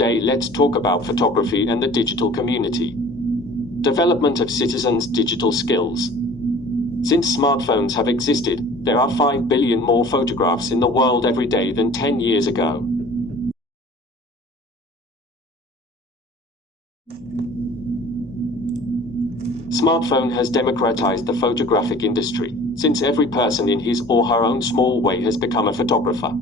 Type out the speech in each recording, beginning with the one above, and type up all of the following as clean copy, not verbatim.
Today let's talk about photography and the digital community. Development of citizens' digital skills. Since smartphones have existed, there are 5 billion more photographs in the world every day than 10 years ago. Smartphone has democratized the photographic industry, since every person in his or her own small way has become a photographer.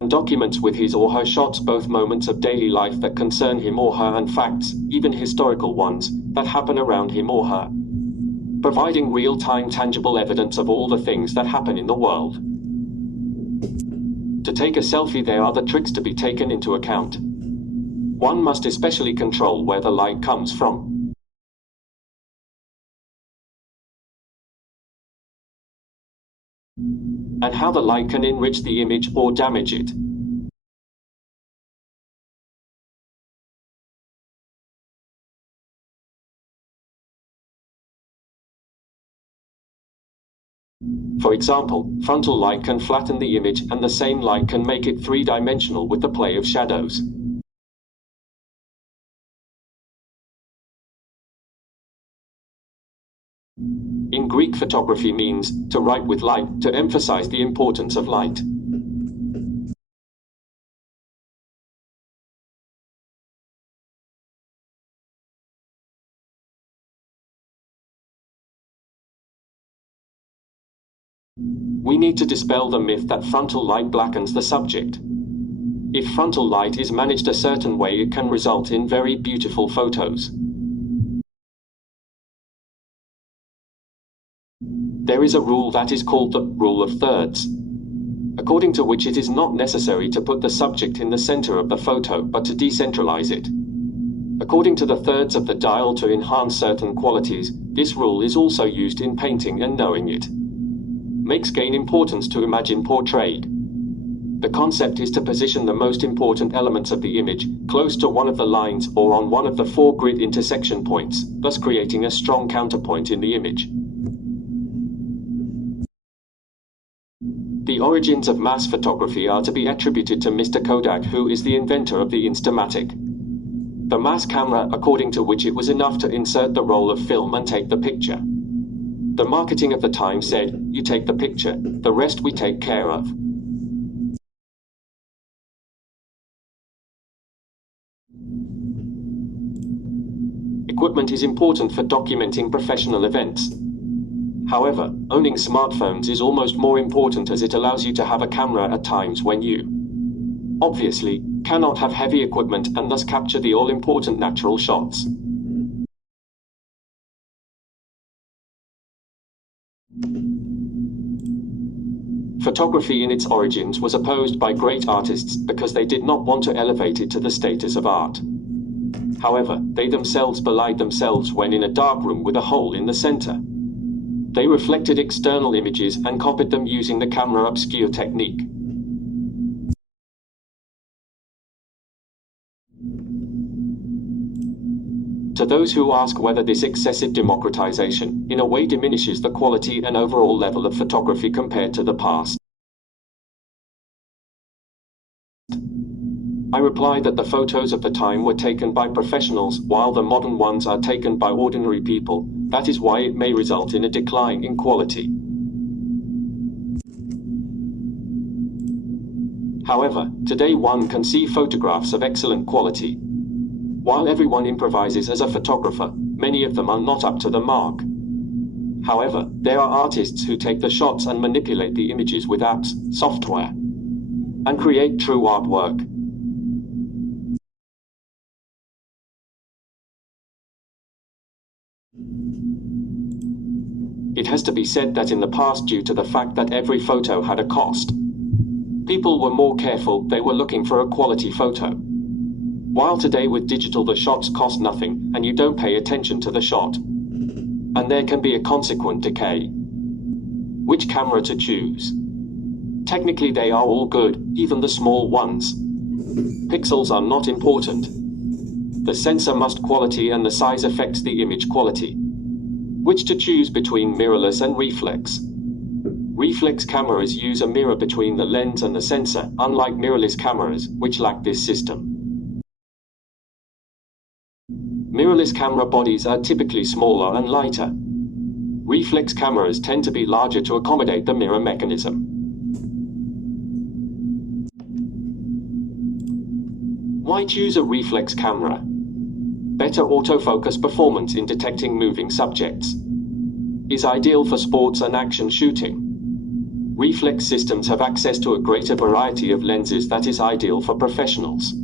And documents with his or her shots both moments of daily life that concern him or her and facts, even historical ones, that happen around him or her. Providing real-time tangible evidence of all the things that happen in the world. To take a selfie, there are the tricks to be taken into account. One must especially control where the light comes from. And how the light can enrich the image or damage it. For example, frontal light can flatten the image and the same light can make it three-dimensional with the play of shadows. In Greek, photography means to write with light, to emphasize the importance of light. We need to dispel the myth that frontal light blackens the subject. If frontal light is managed a certain way, it can result in very beautiful photos. There is a rule that is called the rule of thirds, according to which it is not necessary to put the subject in the center of the photo, but to decentralize it. According to the thirds of the dial to enhance certain qualities, this rule is also used in painting, and knowing it makes gain importance to imagine portrayed. The concept is to position the most important elements of the image close to one of the lines or on one of the 4 grid intersection points, thus creating a strong counterpoint in the image. The origins of mass photography are to be attributed to Mr. Kodak, who is the inventor of the Instamatic, the mass camera, according to which it was enough to insert the roll of film and take the picture. The marketing of the time said, "You take the picture, the rest we take care of." Equipment is important for documenting professional events. However, owning smartphones is almost more important, as it allows you to have a camera at times when you, obviously, cannot have heavy equipment and thus capture the all-important natural shots. Photography in its origins was opposed by great artists because they did not want to elevate it to the status of art. However, they themselves belied themselves when in a dark room with a hole in the center. They reflected external images and copied them using the camera obscure technique. To those who ask whether this excessive democratization, in a way, diminishes the quality and overall level of photography compared to the past, I reply that the photos of the time were taken by professionals, while the modern ones are taken by ordinary people. That is why it may result in a decline in quality. However, today one can see photographs of excellent quality. While everyone improvises as a photographer, many of them are not up to the mark. However, there are artists who take the shots and manipulate the images with apps, software, and create true artwork. It has to be said that in the past, due to the fact that every photo had a cost, people were more careful. They were looking for a quality photo. While today with digital, the shots cost nothing and you don't pay attention to the shot, and there can be a consequent decay. Which camera to choose? Technically they are all good, even the small ones. Pixels are not important. The sensor must quality and the size affects the image quality. Which to choose between mirrorless and reflex? Reflex cameras use a mirror between the lens and the sensor, unlike mirrorless cameras, which lack this system. Mirrorless camera bodies are typically smaller and lighter. Reflex cameras tend to be larger to accommodate the mirror mechanism. Why choose a reflex camera? Better autofocus performance in detecting moving subjects. Is ideal for sports and action shooting. Reflex systems have access to a greater variety of lenses that is ideal for professionals.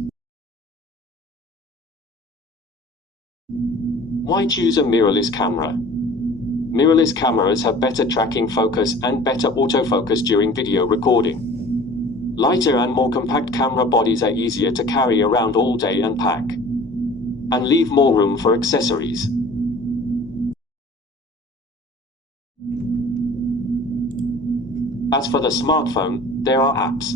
Why choose a mirrorless camera? Mirrorless cameras have better tracking focus and better autofocus during video recording. Lighter and more compact camera bodies are easier to carry around all day and pack, and leave more room for accessories. As for the smartphone, there are apps.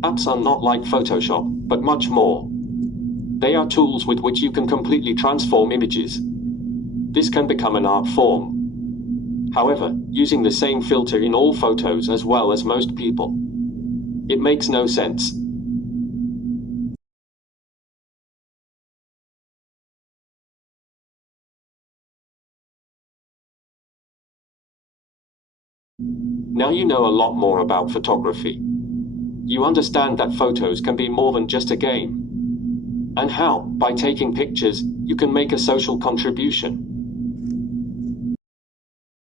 Apps are not like Photoshop, but much more. They are tools with which you can completely transform images. This can become an art form. However, using the same filter in all photos as well as most people, it makes no sense. Now you know a lot more about photography. You understand that photos can be more than just a game, and how, by taking pictures, you can make a social contribution.